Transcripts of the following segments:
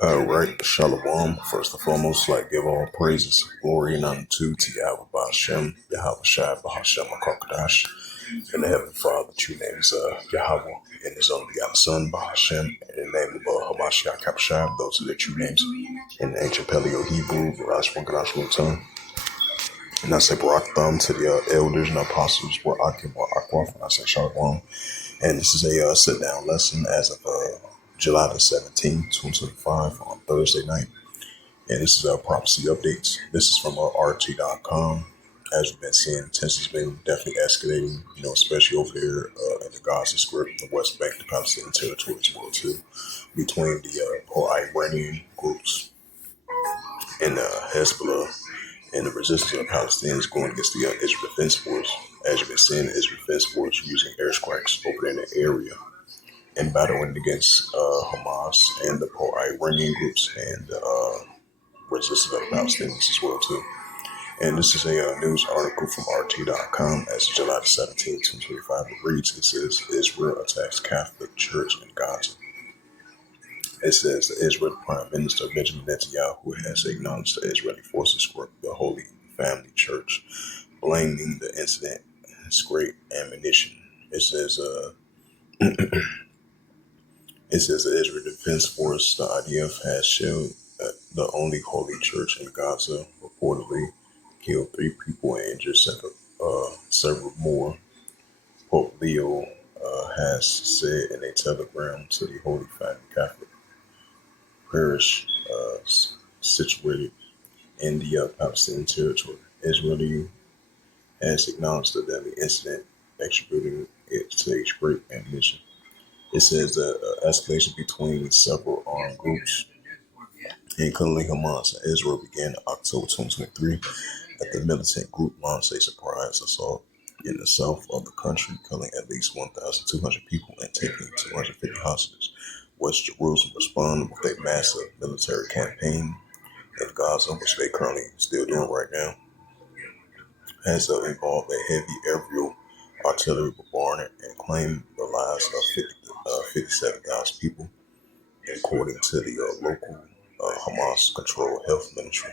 All right, Shalom. First and foremost, like give all praises, glory, and honor to Yahweh Ba'Shem, Yahweh Shai, Ba'Hashem, HaKadosh, and the Heavenly Father. True name is Yahweh, and His only begotten Son, Ba'Shem, and the name of Hamashiach Kapashai. Those are the true names in the ancient Paleo Hebrew, Rashi, Gadash, tongue. And I say Barak Thumb to the elders and apostles, were Akim, were Akwaf, and I say Shalom. And this is a sit-down lesson as of July the 17th, 2025 on Thursday night. And this is our prophecy updates. This is from RT.com. As we've been seeing, tensions has been definitely escalating, especially over here in the Gaza Strip, the West Bank, the Palestinian territory as well, too, between the pro-Iranian groups and Hezbollah and the resistance of the Palestinians going against the Israel Defense Force. As you've been seeing, the Israel Defense Force using airstrikes over in the area and battling against Hamas and the pro-Iranian groups and resistance of the Palestinians as well too. And this is a news article from RT.com as of July 17, 2025. It reads, it says, Israel attacks Catholic Church in Gaza. It says the Israeli Prime Minister Benjamin Netanyahu has acknowledged the Israeli forces gripped the Holy Family Church, blaming the incident as great ammunition. It says It says the Israel Defense Force, the IDF, has shelled the only holy church in Gaza, reportedly killed 3 people and injured several more. Pope Leo has said in a telegram to the Holy Family Catholic Parish situated in the Palestinian territory. Israel has acknowledged the deadly incident, attributing it to a great ammunition. It says that escalation between several armed groups, including Hamas and Israel, began in October 2023 as the militant group launched a surprise assault in the south of the country, killing at least 1,200 people and taking 250 hostages. West Jerusalem responded with a massive military campaign in Gaza, which they currently still doing right now, has involved a heavy aerial artillery bombardment and claimed the lives of 57,000 people, according to the local Hamas-controlled health ministry.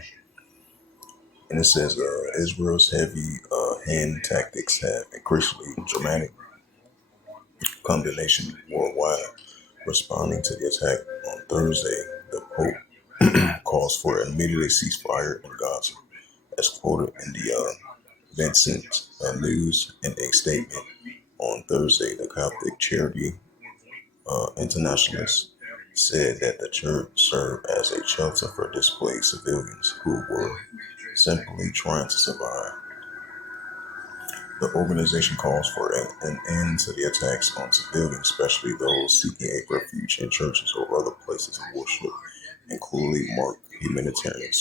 And it says Israel's heavy hand tactics have increasingly dramatic condemnation worldwide. Responding to the attack on Thursday, the Pope calls for an immediate ceasefire in Gaza, as quoted in the Vincent News in a statement on Thursday. The Catholic Charity Internationalists said that the church served as a shelter for displaced civilians who were simply trying to survive. The organization calls for an end to the attacks on civilians, especially those seeking a refuge in churches or other places of worship, including marked humanitarian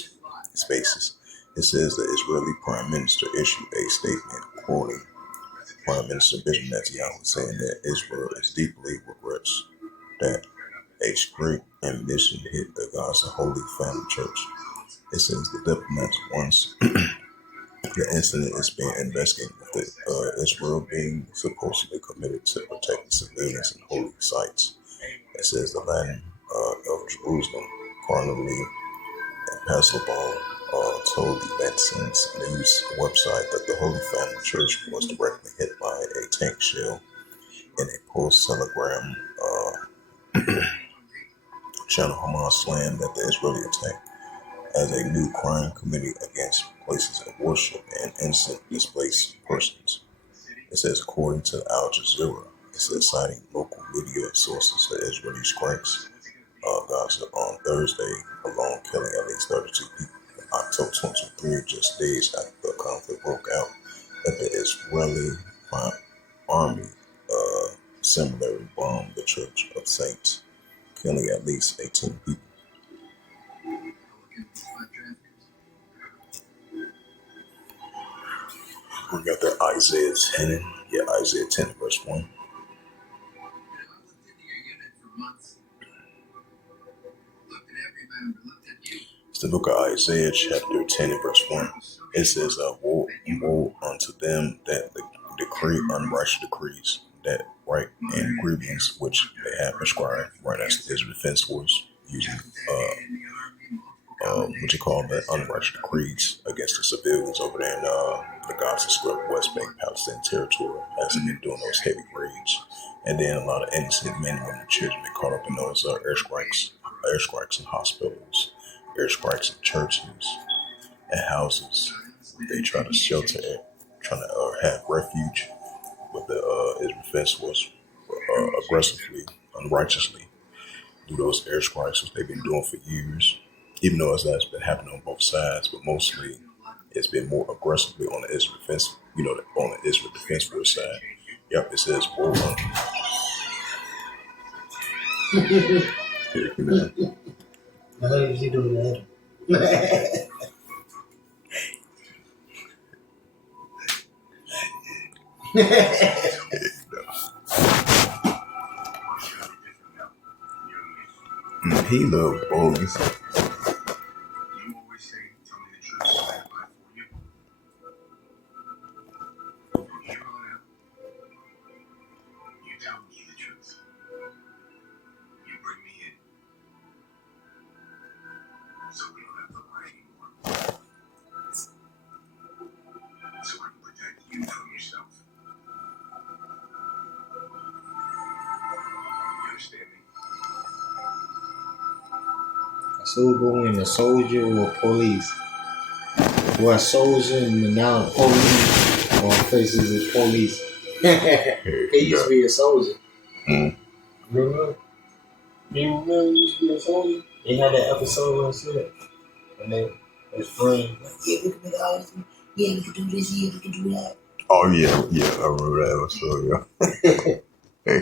spaces. It says the Israeli Prime Minister issued a statement quoting Prime Minister Benjamin Netanyahu, saying that Israel is deeply regrets that a stray ammunition hit the Gaza Holy Family Church. It says the diplomats once the incident is being investigated, with Israel being supposedly committed to protecting civilians and holy sites. It says the Latin of Jerusalem, Carnally, and Passover told the Vincent's News website that the Holy Family Church was directly hit by a tank shell in a post-telegram channel. Hamas slammed that the Israeli attack as a new crime committed against places of worship and innocent displaced persons. It says, according to Al Jazeera, it says, citing local media sources, the Israeli strikes Gaza on Thursday, alone killing at least 32 people. October 2023, just days after the conflict broke out, that the Israeli army similarly bombed the Church of Saints, killing at least 18 people. We got that Isaiah 10. Yeah, Isaiah 10, verse 1. It's the book of Isaiah, chapter 10, and verse 1. It says, woe unto them that decree unrighteous decrees, that right and grievance which they have prescribed, right, as the Israel Defense Force using what you call the unrighteous creeds against the civilians over there in the Gaza Strip, West Bank, Palestinian territory, as they've been doing those heavy raids. And then a lot of innocent men, women, and children been caught up in those airstrikes in hospitals, airstrikes in churches and houses. They try to shelter it, trying to have refuge, but the Israel Defense Force aggressively, unrighteously do those airstrikes, which they've been doing for years. Even though that's been happening on both sides, but mostly it's been more aggressively on the Israel Defense, on the Israel Defense Force side. Yep, it says war on. How did you do that? He loved boys. So going a soldier or police? Well, soldier and now police or faces as police. He used to be a soldier. Mm. Remember? You remember he used to be a soldier? They had that episode and shit. And they explained, like, yeah, we can make all this. Yeah, we can do this. Yeah, we can do that. Oh yeah, I remember that episode. Yeah. Hey,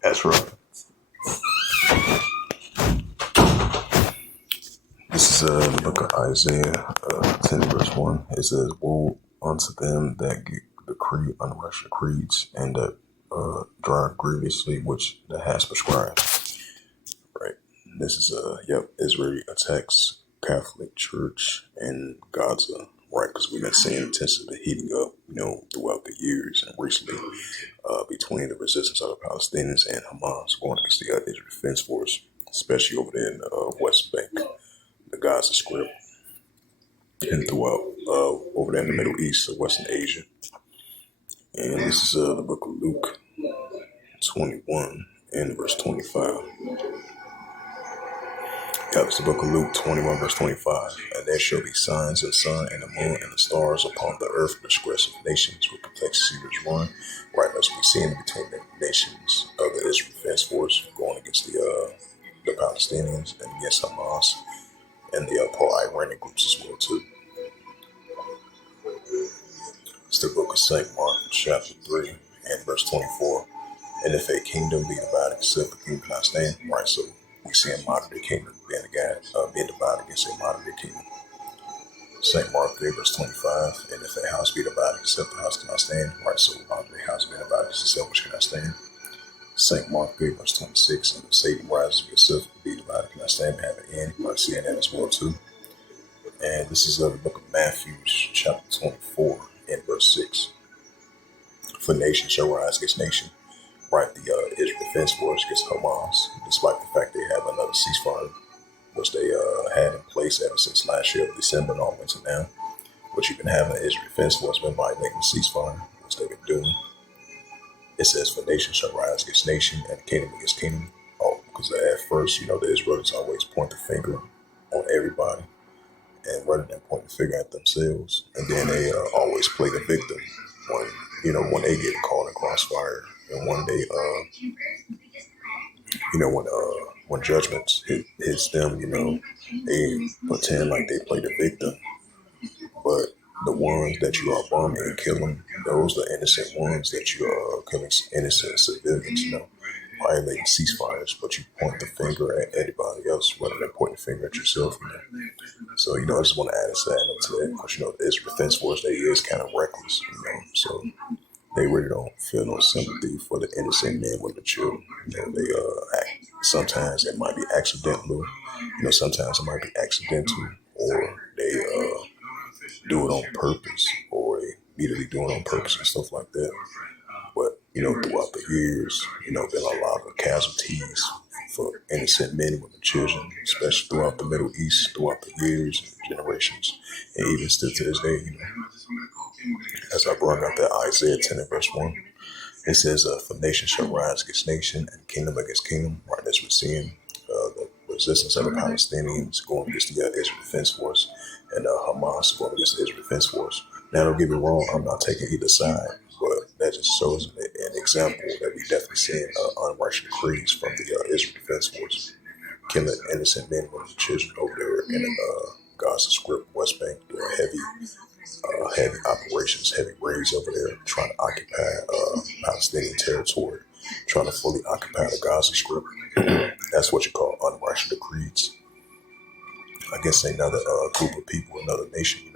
that's right. This is the book of Isaiah 10 verse 1. It says, "Woe unto them that decree unrighteous creeds and that drive grievously which that has prescribed." Right. This is Israeli attacks Catholic Church and Gaza. Right, because we've been seeing intensive heating up, throughout the years and recently between the resistance of the Palestinians and Hamas going against the Israel Defense Force, especially over there in the West Bank, the Gaza Strip, and throughout over there in the Middle East, Western Asia. And this is the book of Luke 21 and verse 25. Yeah, it's the book of Luke 21 verse 25. "And there shall be signs in the sun and the moon and the stars upon the earth, the distress of nations with perplexity which run." Right, as we see in between the nations of the Israel Defense Force going against the Palestinians and against Hamas and the pro-Iranian groups as well too. It's the book of St. Mark, chapter 3 and verse 24. "And if a kingdom be divided except the kingdom cannot stand." Right, so we see a modern day kingdom being divided against a modern day kingdom. St. Mark 3 verse 25. "And if a house be divided except the house cannot stand." Right, so modern day house being divided against itself which cannot stand. St. Mark 3 verse 26. "And if Satan rises against itself be divided cannot stand, have an end." Right, seeing that as well too. And this is the book of Matthew, chapter 24 and verse 6. "For nation shall rise against nation." Right, the Israel Defense Force against Hamas, despite the fact they have another ceasefire, which they had in place ever since last year of December and all the way to now. But you've been having the Israel Defense Force been violating the ceasefire, which they've been doing. It says, "For nation shall rise against nation and kingdom against kingdom." Oh, because at first, the Israelis always point the finger on everybody, and rather than pointing the finger at themselves, and then they always play the victim when they get caught in crossfire, and when they when judgments hits them, they pretend like they play the victim, but the ones that you are bombing and killing, those are the innocent ones that you are killing, innocent civilians, violating ceasefires, but you point the finger at anybody else rather than pointing the finger at yourself. So, I just want to add a side note to that, because, the Israel Defense Force, they is kind of reckless, so they really don't feel no sympathy for the innocent men with the children. They sometimes it might be accidental, sometimes it might be accidental, or they do it on purpose, or immediately doing on purpose and stuff like that. But, throughout the years, been a lot of casualties for innocent men, women, children, especially throughout the Middle East, throughout the years and generations, and even still to this day, as I brought up that Isaiah 10 and verse 1, it says, for nation shall rise against nation and kingdom against kingdom. Right, as we're seeing the resistance of the Palestinians going against the Israel Defense Force and Hamas going against the Israel Defense Force. Now, don't get me wrong, I'm not taking either side, but that just shows an example that we definitely seen unrighteous decrees from the Israel Defense Force, killing innocent men, women, and children over there in the Gaza Strip, West Bank, doing heavy operations, heavy raids over there, trying to occupy Palestinian territory, trying to fully occupy the Gaza Strip. That's what you call unrighteous decrees. I guess another group of people, another nation,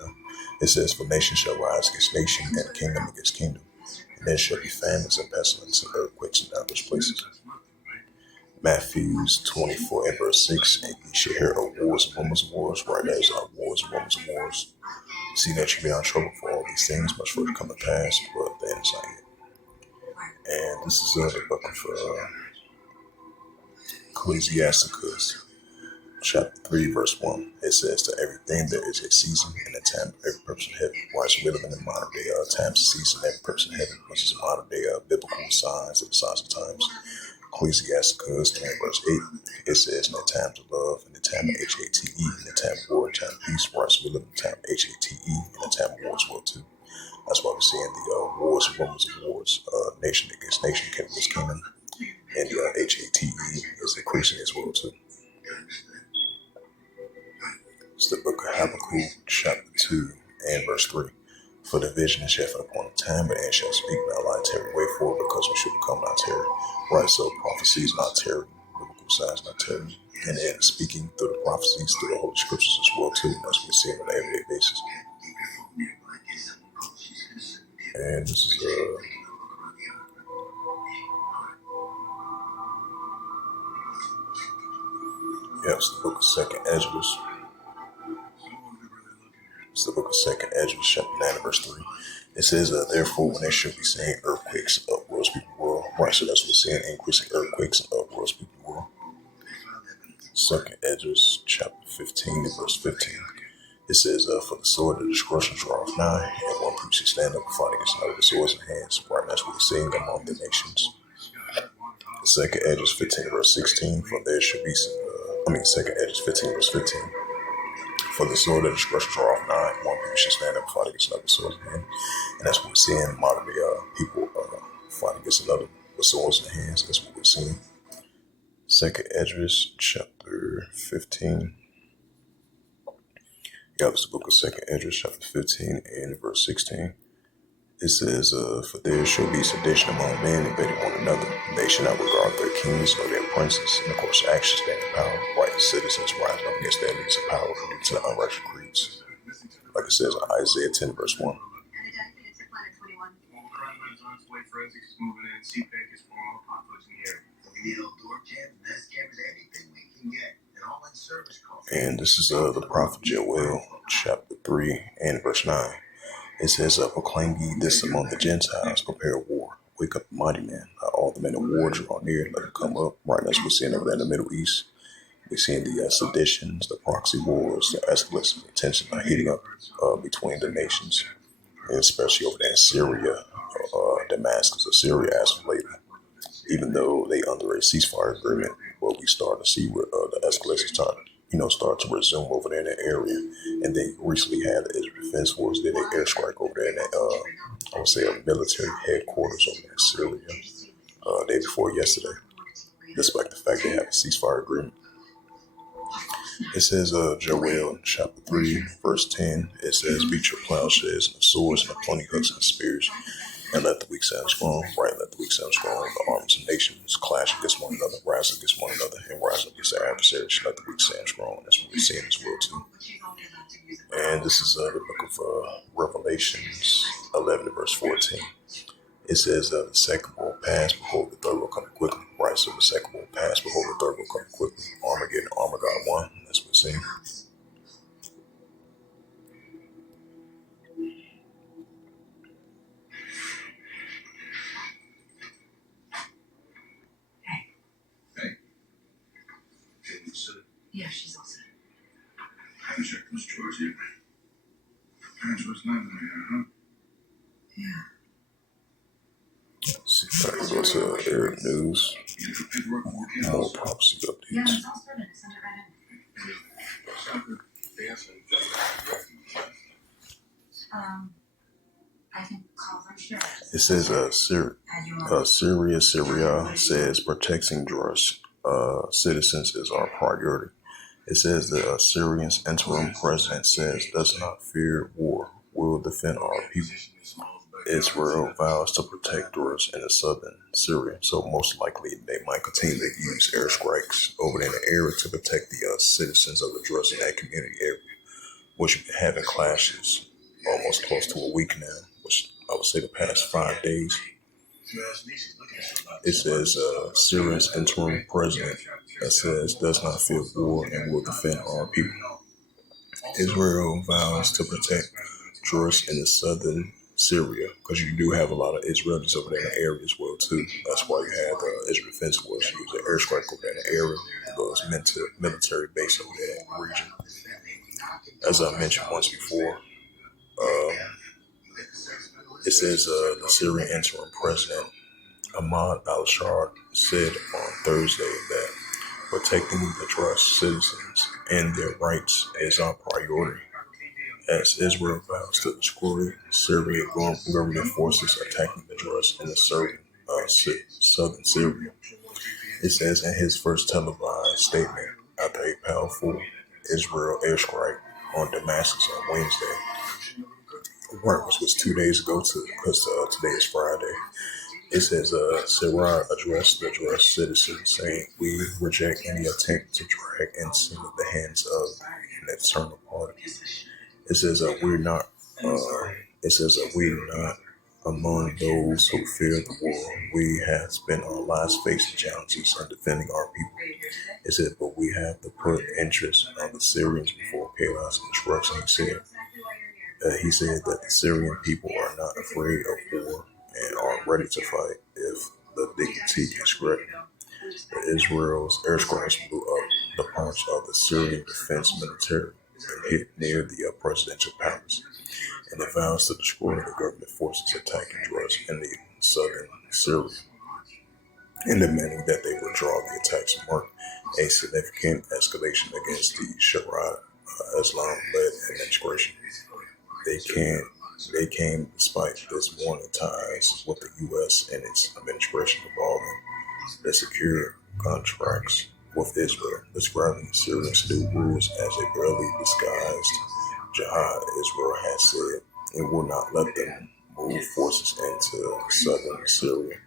It says, for nation shall rise against nation and kingdom against kingdom. And there shall be famines and pestilence and earthquakes in diverse places. Matthews 24 and verse 6, and ye shall hear of wars and rumors of wars, right? There's wars and rumors of wars. See that you be on trouble for all these things must first come to pass, but the end is not yet. And this is the book of Ecclesiasticus, chapter 3, verse 1. It says, to everything there is a season and a time for every purpose in heaven. Right, so we live in the modern day times, season, every purpose in heaven, which is modern day biblical signs of the signs of times. Ecclesiasticus 3, verse 8. It says, in the time of love, in the time of HATE, in the time of war, in the time of peace. Right, so we live in the time of HATE, in the time of war as well, too. That's why we're seeing the wars and rumors of wars, nation against nation, kingdom against kingdom, and the HATE is increasing as well too. It's the book of Habakkuk, chapter 2 and verse 3. For the vision is yet for the point of time, but and shall speak not lie, tarry, wait for it, because we should become not terror. Right, so prophecy is not terror, biblical signs not terror, and then speaking through the prophecies, through the Holy Scriptures as well too, as we see on an everyday basis. And this is it's the book of Second Ezra. It's the book of Second Ezra, chapter 9, verse 3. It says, therefore, when there shall be saying earthquakes and uproars, people world. Right, so that's what it's saying, increasing earthquakes and uproars, people world. Second Ezra, chapter 15, and verse 15. It says, for the sword of destruction draweth nigh, and one people shall stand up and fight against another with swords in hands. Right, that's what it's saying among the nations. Second Ezra 15, verse 16. For there shall be Second Ezra 15, verse 15. For the sword of destruction draweth nigh, one people should stand up and fight against another with swords in hand. And that's what we're seeing. Modern day people fight against another with swords in hands. That's what we're seeing. Second Ezra chapter 15. It's the book of Second Ezra chapter 15 and verse 16. It says, for there shall be sedition among men, invading one another. They shall not regard their kings nor their princes, and of course actions stand in power. Right, citizens rising up against their leaders of power due to the unrighteous creeds. Like it says in Isaiah 10 verse 1. And this is the prophet Joel, chapter 3 and verse 9. It says, proclaim ye this among the Gentiles, prepare war. Wake up, mighty man. All the men of war draw near, let them come up. Right, as we're seeing over there in the Middle East. We're seeing the seditions, the proxy wars, the escalation of tension heating up between the nations, and especially over there in Syria, Damascus or Syria as of lately. Even though they under a ceasefire agreement, what we start to see where the escalation start to resume over there in that area. And they recently had the Israel Defense Force did an airstrike over there in that, I would say, a military headquarters over there in Syria, day before yesterday, despite the fact they have a ceasefire agreement. It says, Joel chapter 3, verse 10, it says, beat your plowshares and the swords and the plenty hooks and the spears, and let the weak sound strong. Right, let the weak sound strong. The armies of nations clash against one another, rise against one another, and rise against their adversaries. Let the weak sound strong. That's what we're seeing as well, too. And this is the book of Revelations 11, verse 14. It says, the second will pass, behold, the third will come quickly. Right, so the second will pass, behold, the third will come quickly. Armageddon, armor God won. That's what we're seeing. See if I can go to Arab News. More prophecy updates. It says Syria says protecting Druze citizens is our priority. It says the Syrian's interim president says does not fear war, will defend our people. Israel vows to protect Druze in the southern Syria, so most likely they might continue to use airstrikes over there in the area to protect the citizens of the Druze in that community area, which have been having clashes almost close to a week now, which I would say the past 5 days. It says Syria's interim president says does not fear war and will defend our people. Israel vows to protect Druze in the southern Syria, because you do have a lot of Israelis over there in the area as well too. That's why you have the Israel Defense Force use an airstrike over there in the area, those military base over there in the region. As I mentioned once before, it says the Syrian interim president Ahmad al-Shar said on Thursday that protecting the Druze citizens and their rights is our priority, as Israel vows to destroy Syrian government forces attacking the Druze in the southern Syria. It says in his first televised statement after a powerful Israel airstrike on Damascus on Wednesday, which was 2 days ago too, because today is Friday. It says Sarah addressed the Druze citizens, saying, "We reject any attempt to drag into the hands of an external party." It says we're not. We're not among those who fear the war. We have spent our lives facing challenges and defending our people. It said, but we have to put interest on the Syrians before chaos and destruction. He said that the Syrian people are not afraid of war and are ready to fight if the dignity is correct. Israel's airstrikes blew up the parts of the Syrian defense military and hit near the presidential palace, and it vows to destroy the government forces attacking Druze in the southern Syria, and demanding that they withdraw the attacks mark a significant escalation against the Sharia Islam-led administration. They came despite this warning ties with the U.S. and its administration involving the secure contracts with Israel, describing Syria's new rules as a barely disguised jihad. Israel has said it will not let them move forces into southern Syria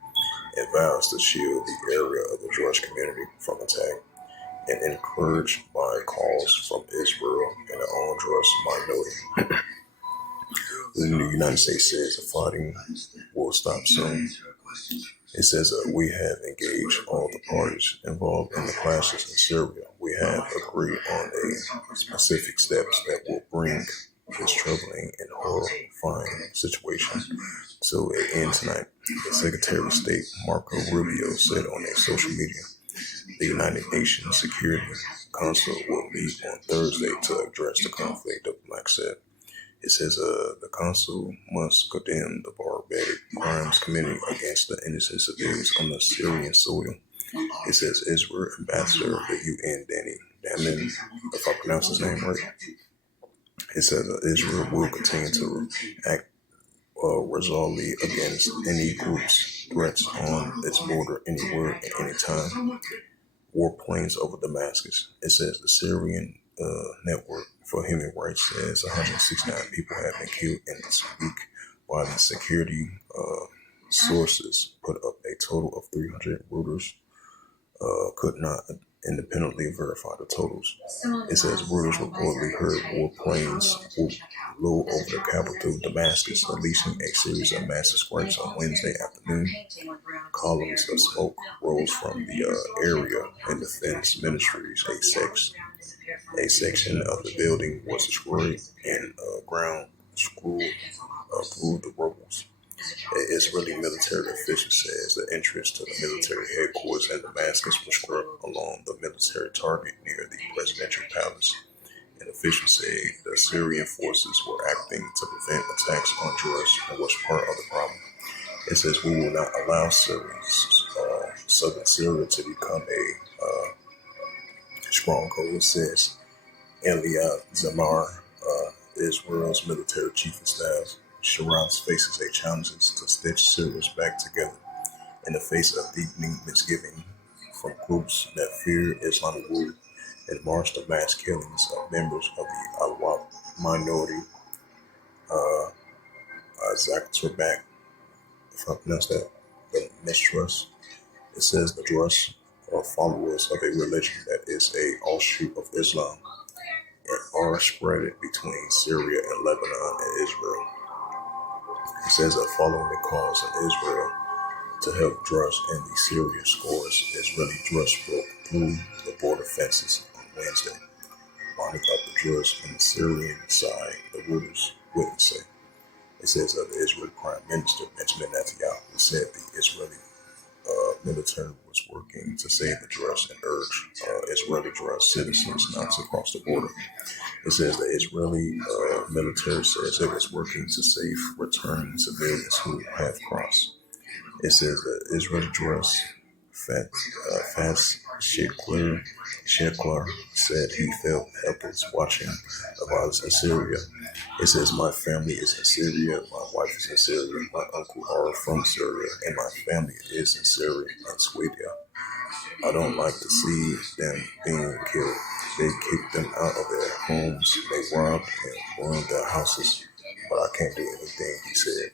and vows to shield the area of the Druze community from attack, and encouraged by calls from Israel and the own Druze minority. The United States says the fighting will stop soon. It says we have engaged all the parties involved in the clashes in Syria. We have agreed on a specific steps that will bring this troubling and horrifying situation to an end tonight. The Secretary of State Marco Rubio said on a social media, the United Nations Security Council will meet on Thursday to address the conflict, the Black said. It says the council must condemn the barbaric crimes committed against the innocent civilians on the Syrian soil. It says Israel Ambassador of the UN, Danny Damon, if I pronounce his name right. It says Israel will continue to act resolutely against any group's threats on its border, anywhere, at any time. Warplanes over Damascus. It says the Syrian Network for Human Rights says 169 people have been killed in this week, while the security sources put up a total of 300. Reuters could not independently verify the totals. It says Reuters reportedly heard warplanes flew over the capital Damascus, releasing a series of massive strikes on Wednesday afternoon. Columns of smoke rose from the area, and defense ministries a section of the building was destroyed and ground screwed through the rubbles. An Israeli military official says the entrance to the military headquarters in Damascus was struck along the military target near the presidential palace. An official said the Syrian forces were acting to prevent attacks on Druze and was part of the problem. It says we will not allow southern Syria to become a stronghold. It says Eliab Zamar, Israel's military chief of staff, Sharon faces a challenge to stitch Syrians back together in the face of deepening misgiving from groups that fear Islamic rule and marched the mass killings of members of the Alawite minority. Uh, Zakaturback, if I pronounce that, the mistrust. It says the Druze are followers of a religion that is a offshoot of Islam and are spread between Syria and Lebanon and Israel. It says that following the cause in Israel to help Druze in the Syrian scores, Israeli Druze broke through the border fences on Wednesday, rounding up the Druze on the Syrian side, the Reuters witness say. It says that the Israeli Prime Minister Benjamin Netanyahu said the Israeli military was working to save the Druze and urged Israeli Druze citizens not to cross the border. It says the Israeli military says it was working to save returning civilians who have crossed. It says that Israeli Druze Fast Sheklar said he felt helpless watching the violence in Syria. It says, my family is in Syria, my wife is in Syria, my uncle are from Syria, and my family is in Syria and Sweden. I don't like to see them being killed. They kicked them out of their homes, they robbed and burned their houses, but I can't do anything, he said.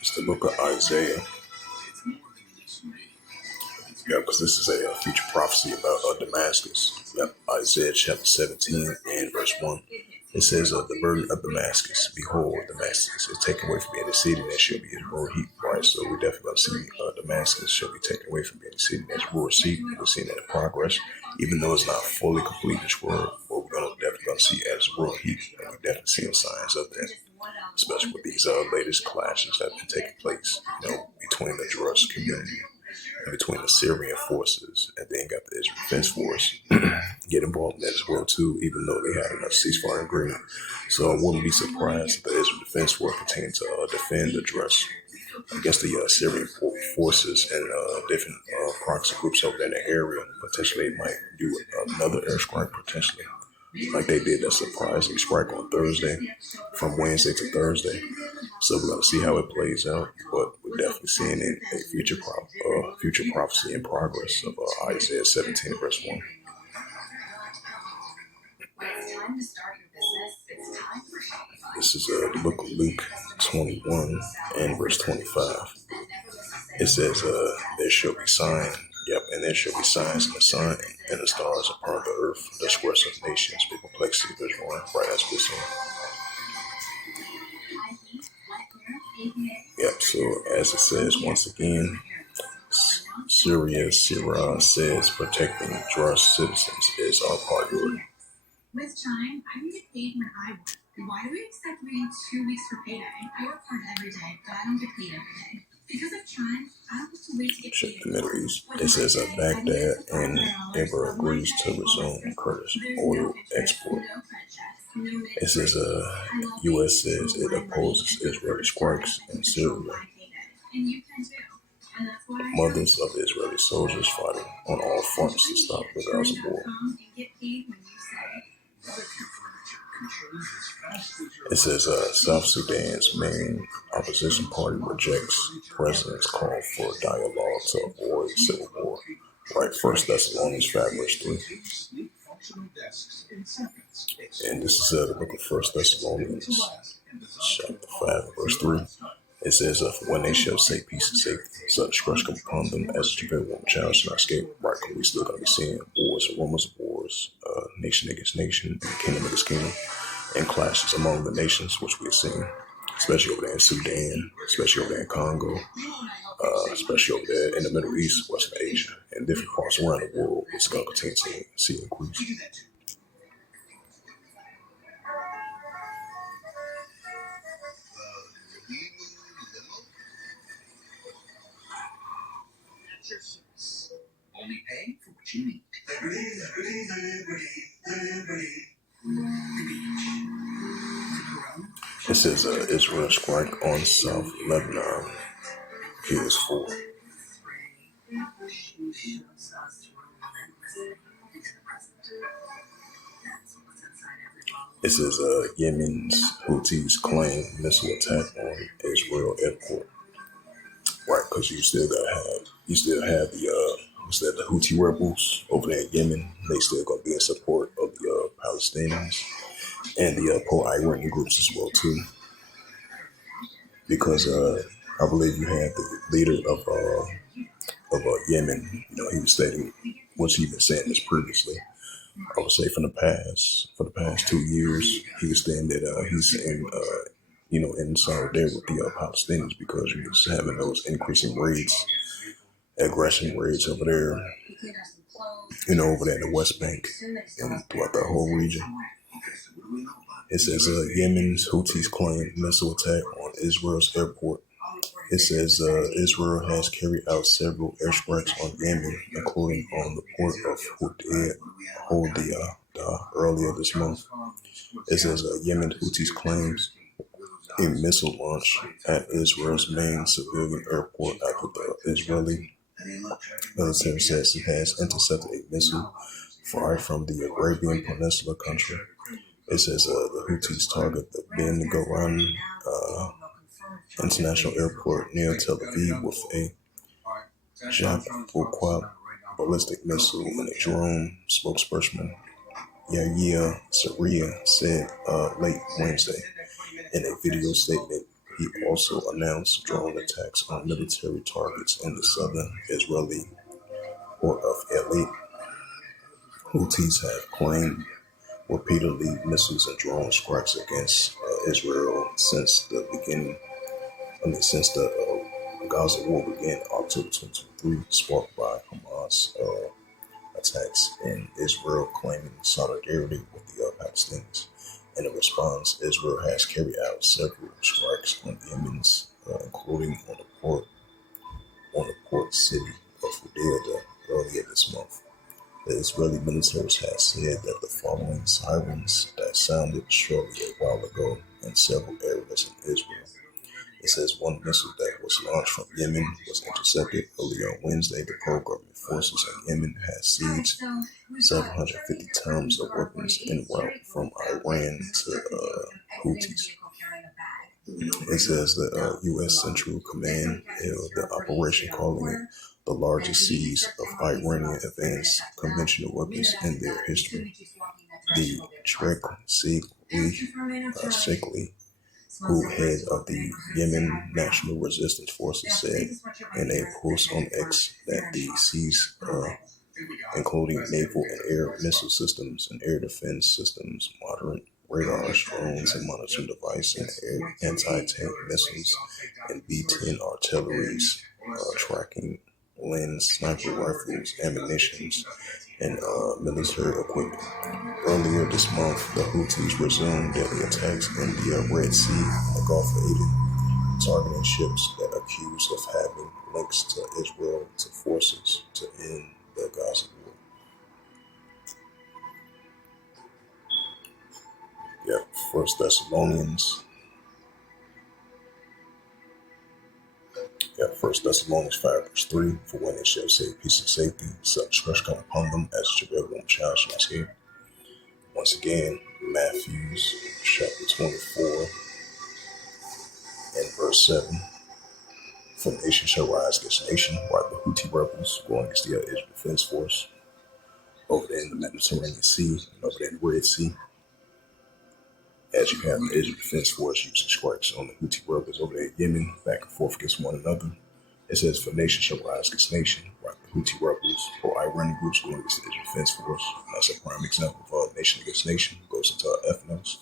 It's the book of Isaiah. Yeah, because this is a future prophecy about Damascus. Yep, Isaiah chapter 17 and verse 1. It says, the burden of Damascus, behold, Damascus is taken away from being a city, and it shall be his royal heap. Right, so we definitely going to see Damascus shall be taken away from being a city, and his royal seat. We're seeing that in progress, even though it's not fully complete this world. But we're definitely going to see it as royal heap, and we're definitely seeing signs of that, especially with these latest clashes that have been taking place, between the Druze community and between the Syrian forces, and then got the Israel Defense Force get involved in that as well too, even though they had enough ceasefire agreement. So I wouldn't be surprised if the Israel Defense Force continue to defend the Druze against the Syrian forces and different proxy groups over there in the area. Potentially, they might do another airstrike potentially, like they did that surprising strike on Thursday, from Wednesday to Thursday. So we're gonna see how it plays out, but we're definitely seeing it a future prophecy in progress of Isaiah 17 verse 1. This is the book of Luke 21 and verse 25. It says, there shall be signs, and there shall be signs in the sun and the stars upon the earth, the squares of nations, with perplexity, verse 1, right as we're seeing. Yep, so as it says once again, Syria says protecting Druze citizens is our priority. With Chime, I can get paid when I work. Why do we expect waiting 2 weeks for payday? I work hard every day, but I don't get paid every day. Because of Chime, I don't have to wait to get paid. Check the Middle East. It says that Baghdad and Eber agrees to resume Kurdish oil export. It says U.S. says it opposes Israeli strikes in Syria. Mothers of Israeli soldiers fighting on all fronts to stop the Gaza war. It says South Sudan's main opposition party rejects president's call for dialogue to avoid civil war. Right, First Thessalonians 5 verse 3. And this is the book of First Thessalonians chapter 5 verse 3. It says, when they shall say peace and safety, such crush come upon them as a children woman child shall not escape. Right, because we still going to be seeing wars, rumors of wars, nation against nation, and kingdom against kingdom, and clashes among the nations, which we're seeing, especially over there in Sudan, especially over there in Congo, especially over there in the Middle East, Western Asia, and different parts around the world. It's going to continue to see increase. It says Israel strike on South Lebanon. PS4. It says Yemen's Houthis claim missile attack on Israel airport. Right, because you still have the what's that, the Houthi rebels over there in Yemen. They still gonna be in support of the Palestinians and the pro-Iranian groups as well too. Because I believe you had the leader of Yemen. You know, he was stating, which he been saying this previously. I would say for the past 2 years, he was saying that he's in solidarity with the Palestinians because he was having those increasing raids, aggression raids over there, over there in the West Bank and throughout the whole region. It says Yemen's Houthis claim missile attack on Israel's airport. It says Israel has carried out several airstrikes on Yemen, including on the port of Houdeida earlier this month. It says Yemen Houthis claims a missile launch at Israel's main civilian airport after the Israeli military says it has intercepted a missile fired from the Arabian Peninsula country. It says the Houthis target the Ben Gurion International Airport near Tel Aviv with a Jab-Fuqua ballistic missile and a drone. Spokesperson Yahya Saria said late Wednesday in a video statement. He also announced drone attacks on military targets in the southern Israeli port of Eilat. Houthis have claimed repeatedly missiles and drone strikes against Israel since the Gaza war began October 2023, sparked by Hamas attacks in Israel, claiming solidarity with the Palestinians. In a response, Israel has carried out several strikes on Yemen's, including on the port city of Houdeida earlier this month. The Israeli military has said that the following sirens that sounded shortly a while ago in several areas in Israel. It says one missile that was launched from Yemen was intercepted earlier on Wednesday. The pro-government forces in Yemen had seized 750 tons of weapons en route from Iran to Houthis. It says the U.S. Central Command held the operation, calling it the largest siege of Iranian advanced conventional weapons in their history. The Trek Sheikli, who head of the Yemen National Resistance Forces, said in a post on X that the siege, including naval and air missile systems and air defense systems, modern radars, drones, and monitoring devices, and air anti-tank missiles, and B-10 artilleries, tracking lens, sniper rifles, ammunitions, and military equipment. Earlier this month, the Houthis resumed deadly attacks in the Red Sea and the Gulf of Aden, targeting ships that are accused of having links to Israel to forces to end the Gaza war. Yep, First Thessalonians 5:3, for when they shall say peace and safety, such stress come upon them as Jehovah child shall hear. Once again, Matthew chapter 24 and verse 7. For nation shall rise against nation, while the Houthi rebels going against the Israel Defense Force over there in the Mediterranean Sea and over there in the Red Sea. As you have the Israel Defense Force using strikes on the Houthi rebels over there in Yemen, back and forth against one another. It says, for nation shall rise against nation, while the Houthi rebels or Iranian groups going against the Israel Defense Force. And that's a prime example of nation against nation, goes into our ethnos.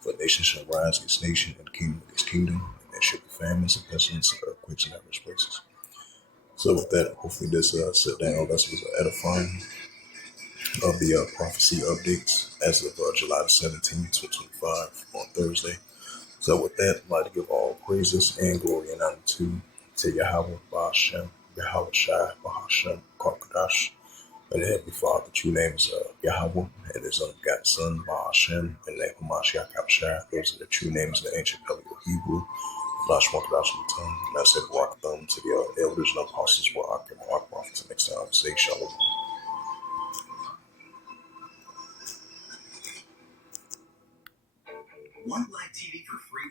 For nation shall rise against nation, and kingdom against kingdom, and there shall be famines and pestilence and earthquakes in diverse places. So with that, hopefully this sit down lesson was edifying of the prophecy updates as of July the 17th, 2025 on Thursday. So with that, I'd like to give all praises and glory and honor to Yahweh Ba'ashem, Yahweh Shai, Bahashem, Karkadash, And the Heavenly Father, true name is Yahweh, and his unbegotten Son, Bahashem, and the Hamashiach Abshai. Those are the true names in the ancient Paleo Hebrew. Flash one Kadash Lutum, and I said, Walk them to the elders and apostles, where I can walk prophets. Next time, say Shalom.